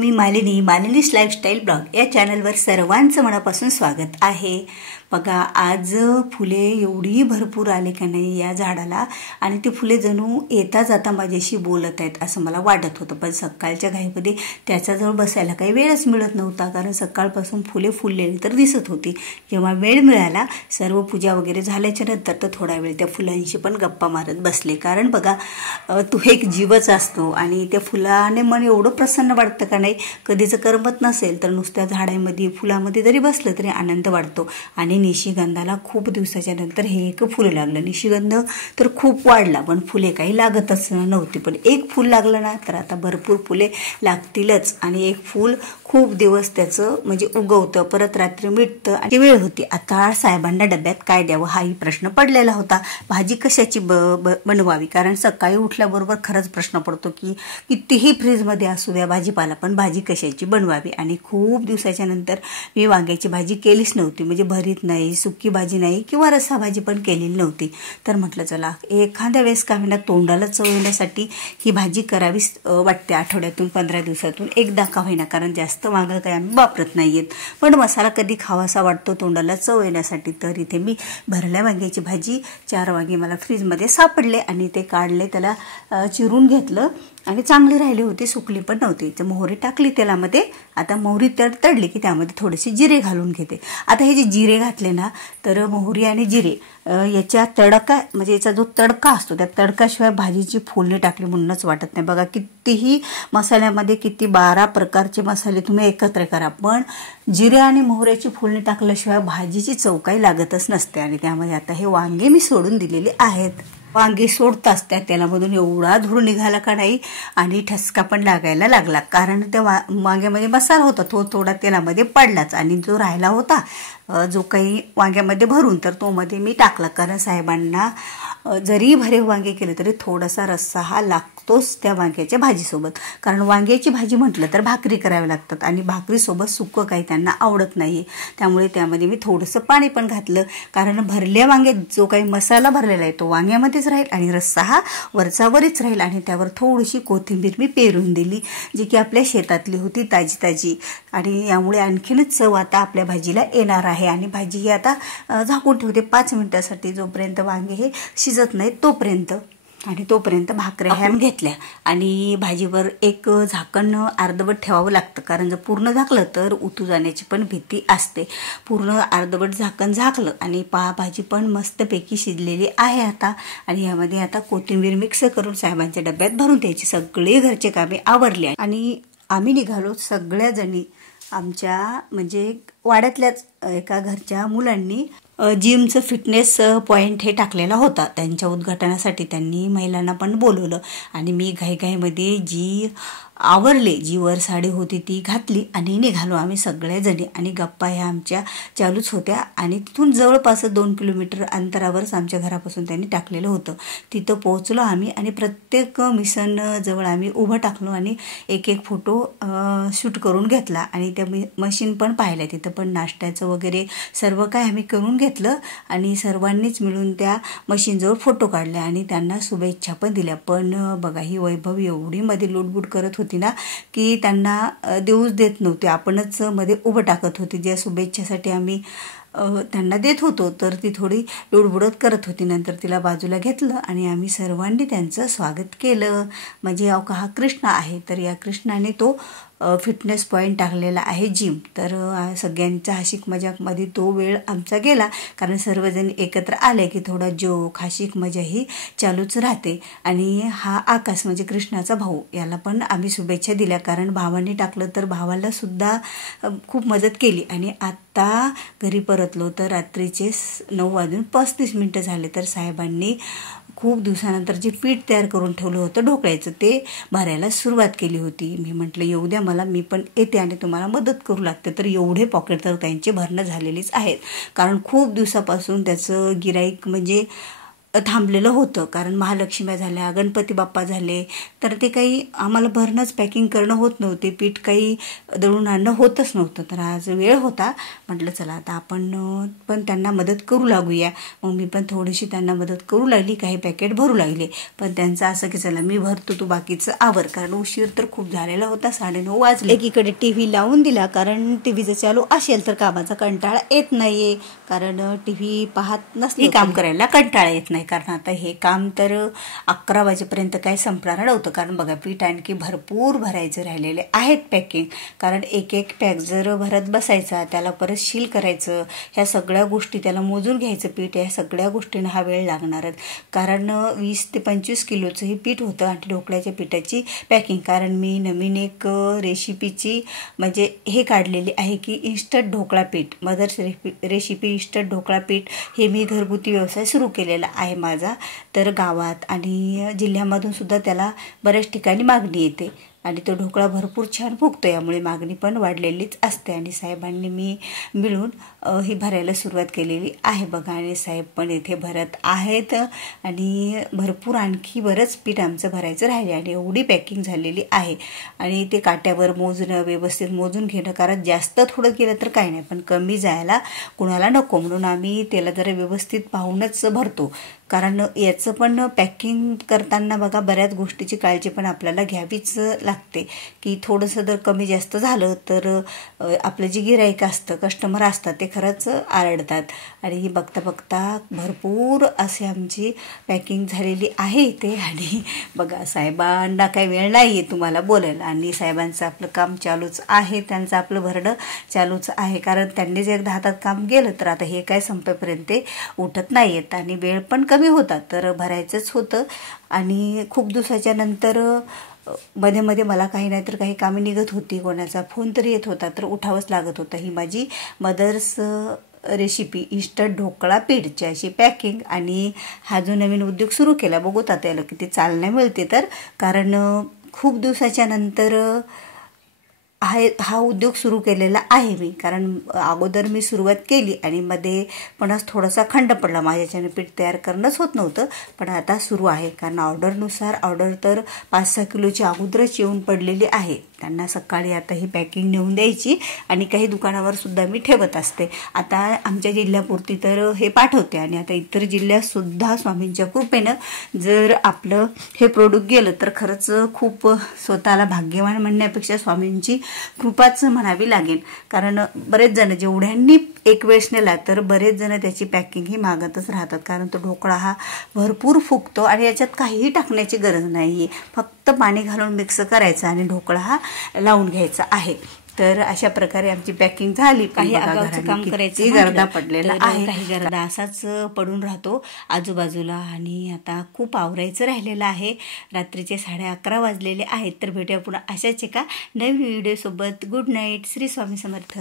मी मालिनीस lifestyle blog या चॅनलवर सर्वांचं मनापासून स्वागत आहे। बघा आज फुले एवढी भरपूर आले का नाही या झाडाला, आणि ती फुले जणू येता जाता माझ्याशी बोलत आहेत असं मला वाटत होतं। पण सकाळच्या घाईमध्ये त्याच्याजवळ बसायला काही वेळच मिळत नव्हता, कारण सकाळपासून फुले फुललेली तर दिसत होती। जेव्हा वेळ मिळाला सर्व पूजा वगैरे झाल्याच्या नंतर तर थोडा वेळ त्या फुलांशी पण गप्पा मारत बसले। कारण बघा तो एक जीवच असतो आणि त्या फुलाने मन एवढं प्रसन्न वाटतं का नाही, कधीच करमत नसेल तर नुसत्या झाडांमध्ये फुलामध्ये जरी बसलं तरी आनंद वाटतो। आणि निशिगंधाला खूप दिवसाच्या नंतर हे एक फुल लागलं। निशिगंध तर खूप वाढला पण फुले काही लागतच नव्हती, पण एक फुल लागलं ना तर आता भरपूर फुले लागतीलच। आणि एक फुल खूप दिवस त्याचं म्हणजे उगवतं, परत रात्री मिटतं आणि वेळ होती। आता साहेबांना डब्यात काय द्यावं हाही प्रश्न पडलेला होता। भाजी कशाची बनवावी, कारण सकाळी उठल्याबरोबर खरंच प्रश्न पडतो की कितीही फ्रीजमध्ये असू द्या भाजीपाला, पण भाजी कशाची बनवावी। आणि खूप दिवसाच्या नंतर मी वांग्याची भाजी केलीच नव्हती, म्हणजे भरीत नाही, सुकी भाजी नाही किंवा रस्सा भाजी पण केलेली नव्हती। तर म्हटलं चला एखाद्या वेळेस का होईना तोंडाला चव येण्यासाठी ही भाजी करावीच वाटते। आठवड्यातून 15 दिवसातून एकदा का होईना, कारण जास्त वांगं काही आम्ही वापरत नाहीयेत, पण मसाला कधी खावासा वाटतो तोंडाला चव येण्यासाठी। तर इथे मी भरल्या वांग्याची भाजी 4 वांगे मला फ्रीजमध्ये सापडले आणि ते काढले, त्याला चिरून घेतलं आणि चांगली राहिली होती, सुकली पण नव्हती। तर मोहरी टाकली तेलामध्ये। आता मोहरी तडली की त्यामध्ये थोडेसे जिरे घालून घेते। आता हे जे जिरे घातले ना तर मोहरी आणि जिरे याच्या तडका म्हणजे याचा जो तडका असतो त्या तडकाशिवाय भाजीची फोडणी टाकली म्हणूनच वाटत नाही। बघा कितीही मसाल्यामध्ये किती 12 प्रकारचे मसाले तुम्ही एकत्र करा, पण जिरे आणि मोहऱ्याची फोडणी टाकल्याशिवाय भाजीची चव काही लागतच नसते। आणि त्यामध्ये आता हे वांगे मी सोडून दिलेले आहेत। वांगे सोडताच त्या तेलामधून एवढा धूर निघाला का नाही आणि ठसका पण लागायला लागला, कारण त्या वांग्यामध्ये मसाला होता तो थोडा तेलामध्ये पडलाच, आणि जो राहिला होता जो काही वांग्यामध्ये भरून तर तो मध्ये मी टाकला। कारण साहेबांना जरी भरीव वांगे केले तरी थोडासा रस्सा हा लागतोच त्या वांग्याच्या भाजीसोबत, कारण वांग्याची भाजी म्हटलं तर भाकरी करावी लागतात आणि भाकरीसोबत सुक्कं काही त्यांना आवडत नाही। त्यामुळे त्यामध्ये मी थोडंसं पाणी पण घातलं, कारण भरल्या वांग्यात जो काही मसाला भरलेला आहे तो वांग्यामध्येच राहील आणि रस्सा हा वरचावरच राहील। आणि त्यावर थोडीशी कोथिंबीर मी पेरून दिली, जी की आपल्या शेतातली होती ताजी ताजी, आणि यामुळे आणखीनच चव आता आपल्या भाजीला येणार आहे। आणि भाजी ही आता झाकून ठेवते 5 मिनिटासाठी, जोपर्यंत वांगे हे शिजत नाही तोपर्यंत। आणि तोपर्यंत भाकऱ्या ह्या घेतल्या आणि भाजीवर एक झाकण अर्धवट ठेवावं लागतं, कारण जर पूर्ण झाकलं तर उतू जाण्याची पण भीती असते। पूर्ण अर्धवट झाकण झाकलं आणि भाजी पण मस्तपैकी शिजलेली आहे आता। आणि यामध्ये आता कोथिंबीर मिक्स करून साहेबांच्या डब्यात भरून द्यायची। सगळे घरचे कामे आवरले आणि आम्ही निघालो सगळ्या जणी। आमच्या म्हणजे वाड्यातल्याच एका घरच्या मुलांनी जिमचं फिटनेस पॉईंट हे टाकलेला होता, त्यांच्या उद्घाटनासाठी त्यांनी महिलांना पण बोलवलं। आणि मी घाईघाईमध्ये जी आवरले, जी वर साडी होती ती घातली आणि निघालो आम्ही सगळ्याजणी। आणि गप्पा ह्या आमच्या चालूच होत्या। आणि तिथून जवळपास 2 किलोमीटर अंतरावरच आमच्या घरापासून त्यांनी टाकलेलं होतं। तिथं पोहोचलो आम्ही आणि प्रत्येक मिशन जवळ आम्ही उभं टाकलो आणि एक एक फोटो शूट करून घेतला। आणि त्या मशीन पण पाहिल्या, तिथं पण नाश्त्याचं वगैरे सर्व काय आम्ही करून घेतलं आणि सर्वांनीच मिळून त्या मशीनजवळ फोटो काढले आणि त्यांना शुभेच्छा पण दिल्या। पण बघा ही वैभव एवढी मध्ये लुडबुड करत होती ना की त्यांना देऊच देत नव्हते, आपणच मध्ये उभं टाकत होती। ज्या शुभेच्छासाठी आम्ही त्यांना देत होतो तर ती थोडी लुडबुडत करत होती। नंतर तिला बाजूला घेतलं आणि आम्ही सर्वांनी त्यांचं स्वागत केलं। म्हणजे हा कृष्ण आहे, तर या कृष्णाने तो फिटनेस पॉईंट टाकलेला आहे जिम। तर सगळ्यांच्या हशिक मजाकमध्ये तो वेळ आमचा गेला, कारण सर्वजण एकत्र आले की थोडा जोक हशिक मजा ही चालूच राहते। आणि हा आकाश म्हणजे कृष्णाचा भाऊ, याला पण आम्ही शुभेच्छा दिल्या, कारण भावाने टाकलं तर भावाला सुद्धा खूप मदत केली। आणि आता घरी परतलो तर रात्रीचे 9:35 झाले, तर साहेबांनी खूप दिवसानंतर जे पीठ तयार करून ठेवलं होतं ढोकळ्याचं ते भरायला सुरुवात केली होती। मी म्हटलं येऊ द्या मला, मी पण येते आणि तुम्हाला मदत करू लागते। तर एवढे पॉकेट तर त्यांचे भरणं झालेलेच आहेत, कारण खूप दिवसापासून त्याचं गिराईक म्हणजे थांबलेलं होतं, कारण महालक्ष्म्या झाल्या, गणपती बाप्पा झाले, तर ते काही आम्हाला भरणंच पॅकिंग करणं होत नव्हते, पीठ काही दळून आणणं होतच नव्हतं. तर आज वेळ होता, म्हटलं चला आता आपण पण त्यांना मदत करू लागूया. मग मी पण थोडीशी त्यांना मदत करू लागली, काही पॅकेट भरू लागले. पण त्यांचं असं की चला मी भरतो, तू बाकीचं आवर, कारण उशीर तर खूप झालेला होता, 9:30 वाजले. एकीकडे TV लावून दिला, कारण TV जर चालू असेल तर कामाचा कंटाळा येत नाहीये, कारण TV पाहत नसले काम करायला कंटाळा येत नाही. कारण आता हे काम तर 11 वाजेपर्यंत काही संपणार नव्हतं, कारण बघा पीठ आणखी भरपूर भरायचे राहिलेले आहेत पॅकिंग. कारण एक एक पॅक जर भरत बसायचा, त्याला परत शील करायचं, ह्या सगळ्या गोष्टी, त्याला मोजून घ्यायचं पीठ, ह्या सगळ्या गोष्टींना हा वेळ लागणारच. कारण 20 ते 25 किलोचं हे पीठ होतं आणि ढोकळ्याच्या पिठाची पॅकिंग. कारण मी नवीन एक रेसिपीची म्हणजे हे काढलेली आहे की इन्स्टंट ढोकळा पीठ, मदर्स रेसिपी इन्स्टंट ढोकळा पीठ, हे मी घरगुती व्यवसाय सुरू केलेला आहे माझा. तर गावात आणि जिल्ह्यामधून सुद्धा त्याला बऱ्याच ठिकाणी मागणी येते आणि तो ढोकळा भरपूर छान फुगतो, यामुळे मागणी पण वाढलेलीच असते. आणि साहेबांनी मी मिळून ही भरायला सुरुवात केलेली आहे बघा. आणि साहेब पण इथे भरत आहेत आणि भरपूर आणखी बरंच पीठ आमचं भरायचं राहिले आणि एवढी पॅकिंग झालेली आहे. आणि ते काट्यावर मोजणं, व्यवस्थित मोजून घेणं, कारण जास्त थोडं केलं तर काही नाही, पण कमी जायला कुणाला नको, म्हणून आम्ही त्याला जरा व्यवस्थित पाहूनच भरतो. कारण याचं पण पॅकिंग करताना बघा बऱ्याच गोष्टीची काळजी पण आपल्याला घ्यावीच लागते, की थोडंसं जर कमी जास्त झालं तर आपलं जे गिराईक असतं, कस्टमर असतात, ते खरंच आरडतात. आणि बघता बघता भरपूर असे आमची पॅकिंग झालेली आहे इथे. आणि बघा साहेबांना काही वेळ नाही आहे तुम्हाला बोलायला, आणि साहेबांचं आपलं काम चालूच आहे, त्यांचं आपलं भरडं चालूच आहे. कारण त्यांनी जर एकदा हातात काम गेलं तर आता हे काय संपेपर्यंत उठत नाही आहेत आणि वेळ पण कमी होता, तर भरायचंच होतं. आणि खूप दिवसाच्या नंतर मध्ये मध्ये मला काही नाहीतर काही कामे निघत होती, कोणाचा फोन तरी येत होता, तर उठावंच लागत होतं. ही माझी मदर्स रेसिपी इन्स्टंट ढोकळा पीठची अशी पॅकिंग. आणि हा जो नवीन उद्योग सुरू केला, बघूत आता याला किती चालना मिळते. तर कारण खूप दिवसाच्या नंतर हा उद्योग सुरू केलेला आहे मी. कारण अगोदर मी सुरुवात केली आणि मध्ये पण थोडासा खंड पडला, माझ्याच्यानं पीठ तयार करणंच होत नव्हतं. पण आता सुरू आहे, कारण ऑर्डरनुसार ऑर्डर तर 5-6 किलोची अगोदरच येऊन पडलेली आहे. त्यांना सकाळी आता ही पॅकिंग नेऊन द्यायची आणि काही दुकानावर सुद्धा मी ठेवत असते. आता आमच्या जिल्ह्यापुरती तर हे पाठवते आणि आता इतर जिल्ह्यातसुद्धा स्वामींच्या कृपेनं जर आपलं हे प्रोडक्ट गेलं तर खरंच खूप स्वतःला भाग्यवान म्हणण्यापेक्षा स्वामींची कृपाच म्हणावी लागेल. कारण बरेच जण जेवढ्यांनी एक वेळेस नेला तर बरेच जण त्याची पॅकिंग ही मागतच राहतात, कारण तो ढोकळा हा भरपूर फुगतो आणि याच्यात काहीही टाकण्याची गरज नाही आहे, फक्त पाणी घालून मिक्स करायचं आणि ढोकळा हा लावून घ्यायचा आहे. तर अशा प्रकारे आमची पॅकिंग झाली. काही आगाऊचं काम करायचं गर्दा पडलेला आहे, काही गर्दा असाच पडून राहतो आजूबाजूला. आणि आता खूप आवरायचं राहिलेलं आहे. रात्रीचे 11:30 वाजलेले आहेत. तर भेटूया पुन्हा अशाच एका नवीन व्हिडिओसोबत. Good night. श्री स्वामी समर्थ.